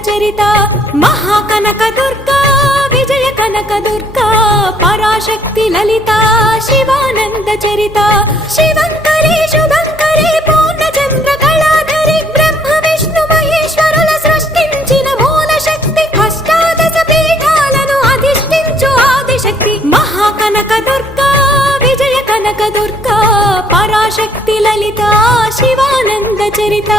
చరిత మహాకనక దుర్గా విజయ కనక దుర్గా పరాశక్తి లలిత శివానంద చరిత శివంకరి శుభంకరి పూర్ణచంద్ర కళాధరి బ్రహ్మ విష్ణు మహేశ్వరుల సృష్టించిన మూల శక్తి అష్టాదశ పీఠాలను అధిష్ఠించు ఆదిశక్తి మహాకనక దుర్గా విజయ కనక దుర్గా పరాశక్తి లలిత శివానంద చరిత